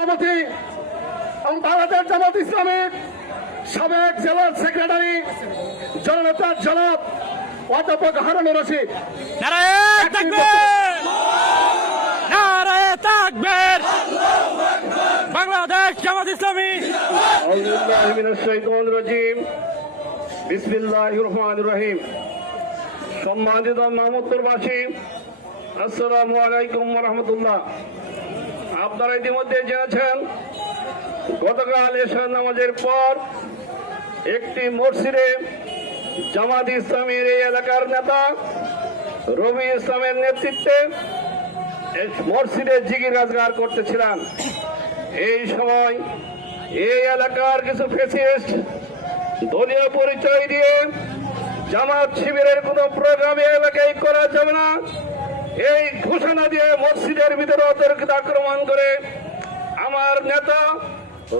সভাপতি এবং বাংলাদেশ জামাত ইসলামের সাবেক জেলা সেক্রেটারি জননেতা জনাব অধ্যাপক হারুনুর রশিদ। বাংলাদেশ জামাত ইসলামী! রহিম। সম্মানিত মাহমুদপুরবাসী আসসালামু আলাইকুম রহমতুল্লাহ। আপনারা ইতিমধ্যে জেনেছেন, গতকাল এশার নামাজের পর একটি মসজিদে জামাত ইসলামের এই এলাকার নেতা রবি ইসলামের নেতৃত্বে মসজিদে জিগির রাজগার করতেছিলাম এই সময় এই এলাকার কিছু ফেসিস্ট দলীয় পরিচয় দিয়ে জামাত শিবিরের কোন প্রোগ্রামে এলাকায় করা যাবে না। এই ঘোষণা দিয়ে মসজিদের ভিতরে অতর্কিত আক্রমণ করে আমার নেতা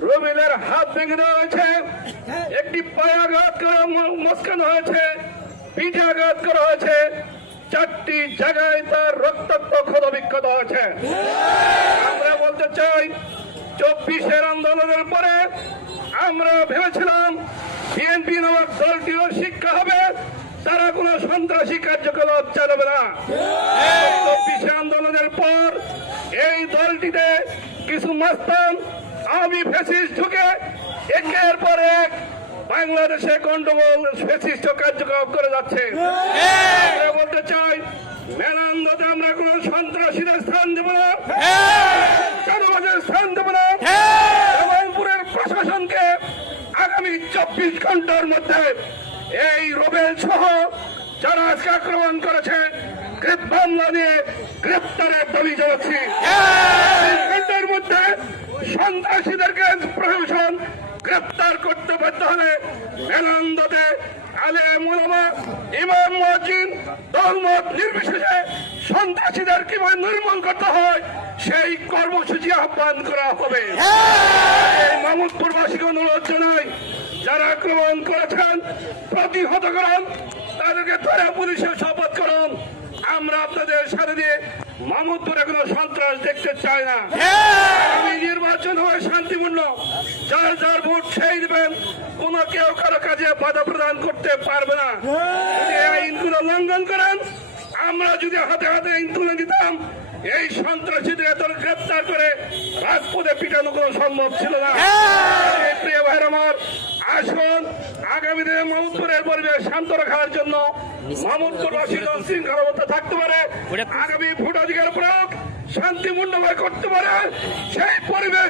রবিনের হাত ভেঙে দেওয়া হয়েছে। একটি পায়াঘাত করা মস্কানো হয়েছে, পিঠে আঘাত করা হয়েছে। চারটি জায়গায় তার রক্তাক্ত ক্ষত বিক্ষত হয়েছে। আমরা বলতে চাই, চব্বিশের আন্দোলনের পরে আমরা ভেবেছিলাম, বিএনপি নামক দলটিও শিক্ষা হবে, তারা কোনো সন্ত্রাসী কার্যকলাপ চালাবে না। চব্বিশে আন্দোলনের পর এই দলটিতে কিছু মাস্তান আমি ফেসিস্ট ঢুকে একের পর এক বাংলাদেশে গন্ডগোল ফেসিস্ট কার্যকলাপ করে যাচ্ছে। বলতে চাই মেলান্দতে আমরা কোনো সন্ত্রাসীদের স্থান দেব না। জনগণের স্থান দেব না। রহমানপুরের প্রশাসনকে আগামী চব্বিশ ঘণ্টার মধ্যে এই রোবেল সহ যারা আজকে আক্রমণ করেছে গ্রেপ্তারের দাবি জানাচ্ছি। ঘণ্টার মধ্যে সন্ত্রাসীদেরকে প্রশাসন গ্রেপ্তার করতে বাধ্য হলে মেলান্দতে সন্ত্রাসীদের কীভাবে নির্মূল করতে হয়, সেই কর্মসূচি আহ্বান করা হবে। এই মামুদপুরবাসীকে যারা আক্রমণ করেছেন, প্রতিহত করুন, তাদেরকে ধরে পুলিশের শপথ করুন আমরা আপনাদের সাথে দিয়ে মামুদপুরে কোনো সন্ত্রাস দেখতে চাই না। আমি নির্বাচন হয়ে শান্তিপূর্ণ। যার যার ভোট সেই দেবেন কোন কেউ কারও কাজে বাধা প্রদান করতে পারবে না। যদি এই আইনগুলো লঙ্ঘন করেন আমরা যদি হাতে হাতে আইন তুলে দিতাম এই সন্ত্রাসীদের এত গ্রেপ্তার করে রাজপথে পিটানো কোনো সম্ভব ছিল না। প্রিয় ভাইয়ের আমার আসুন আগামী দিনে মামুদপুরের পরিবেশ শান্ত রাখার জন্য মামুদপুর শৃঙ্খলাবদ্ধ থাকতে পারে। আগামী ভোটাধিকার প্রয়োগ শান্তিপূর্ণভাবে করতে পারে। সেই পরিবেশ